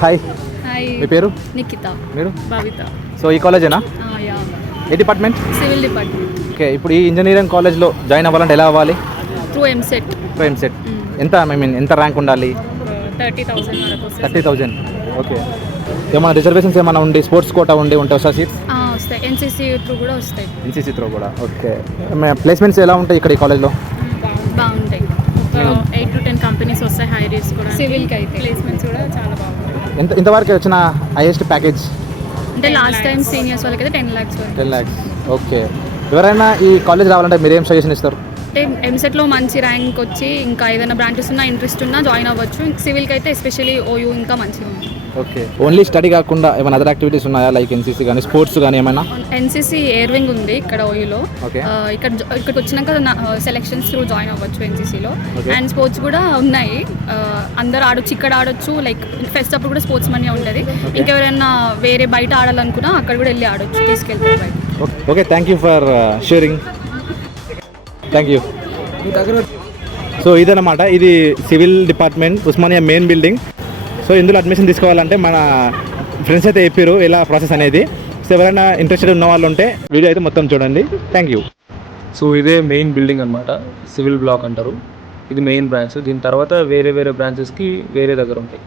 Hi, hi, మీ పేరు? నిఖిత. మీరు? భవిత. So ఈ కాలేజేనా? యా, ఏ డిపార్ట్మెంట్? Civil department. ఓకే, ఇప్పుడు ఈ ఇంజనీరింగ్ కాలేజ్లో జాయిన్ అవ్వాలంటే ఎలా అవ్వాలి? త్రూ ఎంసెట్. ఎంసెట్. ఎంత ఎంత ర్యాంక్ ఉండాలి? 30,000 వరకు వస్తాయి. 30,000. ఓకే, ఏమైనా రిజర్వేషన్స్ ఏమైనా ఉండి స్పోర్ట్స్ కోటా ఉంటాయి సార్ సీట్స్? వస్తాయి, ఎన్సీసీ త్రూ కూడా వస్తాయి. ఎన్సీసీ త్రూ కూడా. ఓకే, ప్లేస్మెంట్స్ ఎలా ఉంటాయి ఇక్కడ ఈ కాలేజ్లో? బాగుంటాయి. 8 to 10 కంపెనీస్ వస్తాయి, హై రేట్స్ కూడా. సివిల్కి అయితే ప్లేస్మెంట్స్ కూడా చాలా బాగుంటాయి. ఇంతవరకు వచ్చిన హైయెస్ట్ ప్యాకేజ్ అంటే లాస్ట్ టైం సీనియర్స్ వాళ్ళకి అయితే 10 lakhs వరకు. 10 lakhs. ఓకే, ఎవరైనా ఈ కాలేజ్ రావాలంటే మీరు ఏం సజెషన్ ఇస్తారు? అంటే ఎంసెట్లో మంచి ర్యాంక్ వచ్చి ఇంకా ఏదైనా బ్రాంచెస్ ఉన్నా ఇంట్రెస్ట్ ఉన్నా జాయిన్ అవ్వచ్చు. సివిల్కి అయితే ఎస్పెషల్లీ ఓయూ ఇంకా మంచిగా ఉంది. ఓకే, ఓన్లీ స్టడీ కాకుండా ఏమైనా అదర్ యాక్టివిటీస్ ఉన్నాయా, లైక్ ఎన్సీసీ కానీ స్పోర్ట్స్ కానీ ఏమైనా? ఎన్సీసీ ఎయిర్ వింగ్ ఉంది ఇక్కడ ఓయూలో. ఓకే, ఇక్కడికి వచ్చినాక సెలెక్షన్స్ త్రూ జాయిన్ అవ్వచ్చు ఎన్సీసీలో. అండ్ స్పోర్ట్స్ కూడా ఉన్నాయి, అందరు ఆడొచ్చు, ఇక్కడ ఆడొచ్చు. లైక్ ఫెస్ట్ అప్పుడు కూడా స్పోర్ట్స్ మనీ ఉంటుంది. ఇంకెవరైనా వేరే బయట ఆడాలనుకున్నా అక్కడ కూడా వెళ్ళి ఆడొచ్చు, తీసుకెళ్తారు బయట. Okay, thank you for sharing. Thank you. So ఇదన్నమాట, ఇది civil department Osmania main building. So ఇందులో అడ్మిషన్ తీసుకోవాలంటే మన ఫ్రెండ్స్ అయితే చెప్పారు ఎలా ప్రాసెస్ అనేది. సో ఎవరైనా ఇంట్రెస్టెడ్ ఉన్న వాళ్ళు ఉంటే వీడియో అయితే మొత్తం చూడండి. Thank you. సో ఇదే మెయిన్ బిల్డింగ్ అనమాట, సివిల్ బ్లాక్ అంటారు. ఇది మెయిన్ బ్రాంచ్. దీని తర్వాత వేరే బ్రాంచెస్కి వేరే దగ్గర ఉంటాయి.